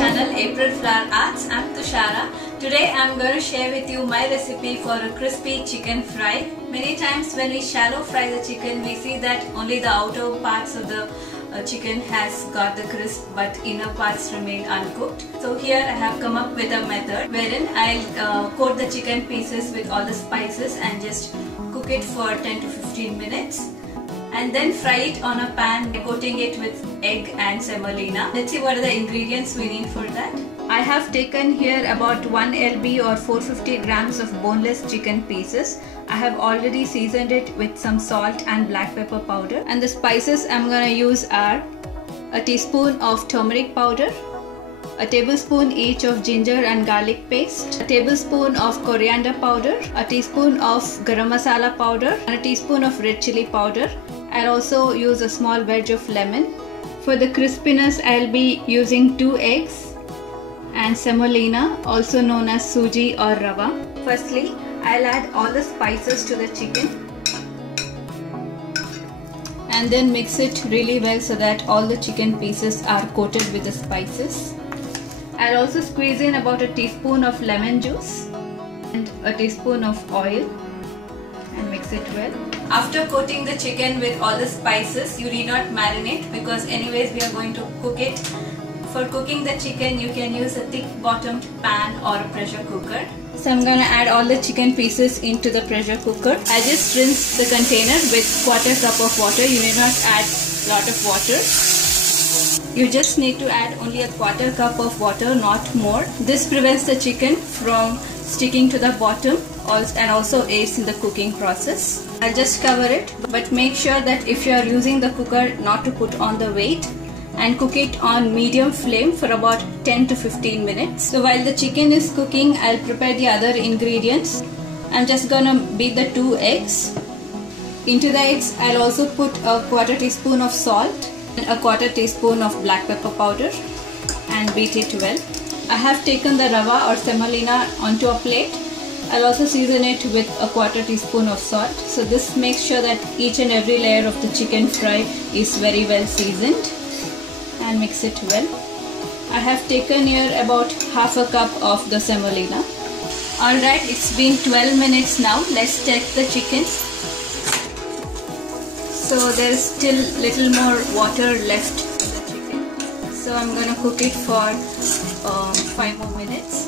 channel April Flower Arts. I'm Tushara. Today I'm going to share with you my recipe for a crispy chicken fry. Many times when we shallow fry the chicken, we see that only the outer parts of the chicken has got the crisp but inner parts remain uncooked. So here I have come up with a method wherein I'll coat the chicken pieces with all the spices and just cook it for 10 to 15 minutes. And then fry it on a pan, coating it with egg and semolina. Let's see what are the ingredients we need for that. I have taken here about 1 lb or 450 grams of boneless chicken pieces. I have already seasoned it with some salt and black pepper powder. And the spices I'm gonna use are a teaspoon of turmeric powder, a tablespoon each of ginger and garlic paste, a tablespoon of coriander powder, a teaspoon of garam masala powder, and a teaspoon of red chili powder. I'll also use a small wedge of lemon. For the crispiness, I'll be using 2 eggs and semolina, also known as suji or rava. Firstly, I'll add all the spices to the chicken and then mix it really well so that all the chicken pieces are coated with the spices. I'll also squeeze in about a teaspoon of lemon juice and a teaspoon of oil and mix it well. After coating the chicken with all the spices, you need not marinate because anyways we are going to cook it. For cooking the chicken, you can use a thick bottomed pan or a pressure cooker. So I'm gonna add all the chicken pieces into the pressure cooker. I just rinse the container with 1/4 cup of water. You need not add a lot of water. You just need to add only a 1/4 cup of water, not more. This prevents the chicken from sticking to the bottom and also aids in the cooking process. I'll just cover it, but make sure that if you are using the cooker not to put on the weight, and cook it on medium flame for about 10 to 15 minutes. So while the chicken is cooking, I'll prepare the other ingredients. I'm just gonna beat the 2 eggs. Into the eggs, I'll also put a 1/4 teaspoon of salt and a 1/4 teaspoon of black pepper powder and beat it well. I have taken the rava or semolina onto a plate. I'll also season it with a 1/4 teaspoon of salt. So this makes sure that each and every layer of the chicken fry is very well seasoned. And mix it well. I have taken here about 1/2 cup of the semolina. Alright, it's been 12 minutes now. Let's check the chicken. So there's still little more water left in the chicken. So I'm gonna cook it for 5 more minutes.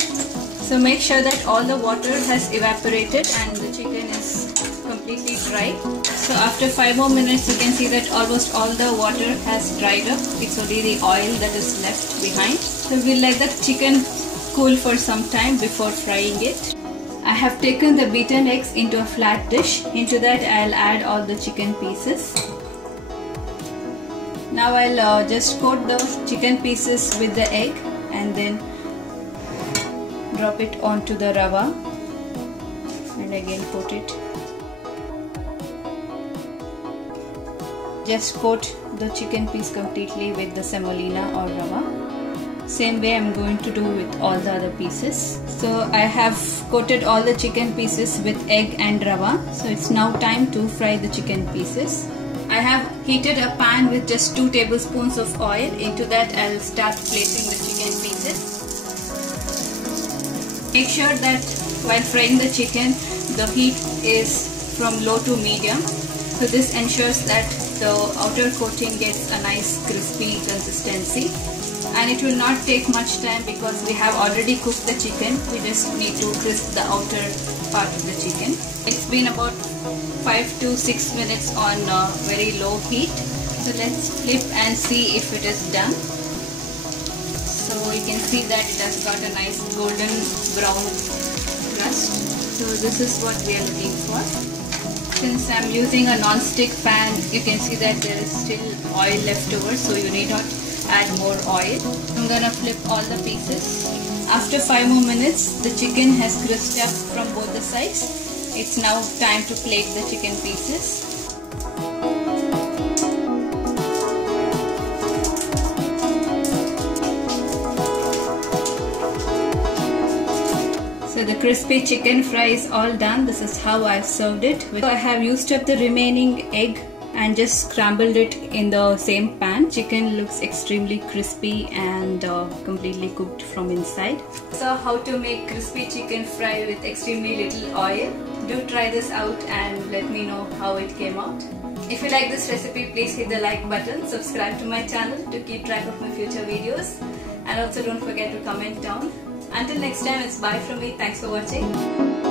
So make sure that all the water has evaporated and the chicken is completely dry. So after 5 more minutes, you can see that almost all the water has dried up. It's only the oil that is left behind. So we'll let the chicken cool for some time before frying it. I have taken the beaten eggs into a flat dish. Into that I'll add all the chicken pieces. Now I'll just coat the chicken pieces with the egg and then drop it onto the rava and again coat it. Just coat the chicken piece completely with the semolina or rava. Same way I'm going to do with all the other pieces. So I have coated all the chicken pieces with egg and rava. So it's now time to fry the chicken pieces. I have heated a pan with just 2 tablespoons of oil. Into that I'll start placing the chicken pieces. Make sure that while frying the chicken, the heat is from low to medium. So this ensures that the outer coating gets a nice crispy consistency. And it will not take much time because we have already cooked the chicken. We just need to crisp the outer part of the chicken. It's been about 5 to 6 minutes on very low heat. So let's flip and see if it is done. So you can see that it has got a nice golden brown crust. So this is what we are looking for. Since I'm using a non-stick pan, you can see that there is still oil left over, so you need not add more oil. I'm gonna flip all the pieces. After 5 more minutes, the chicken has crisped up from both the sides. It's now time to plate the chicken pieces. So the crispy chicken fry is all done. This is how I've served it. I have used up the remaining egg and just scrambled it in the same pan. Chicken looks extremely crispy and completely cooked from inside. So how to make crispy chicken fry with extremely little oil. Do try this out and let me know how it came out. If you like this recipe, please hit the like button, subscribe to my channel to keep track of my future videos, and also don't forget to comment down. Until next time, it's bye from me. Thanks for watching.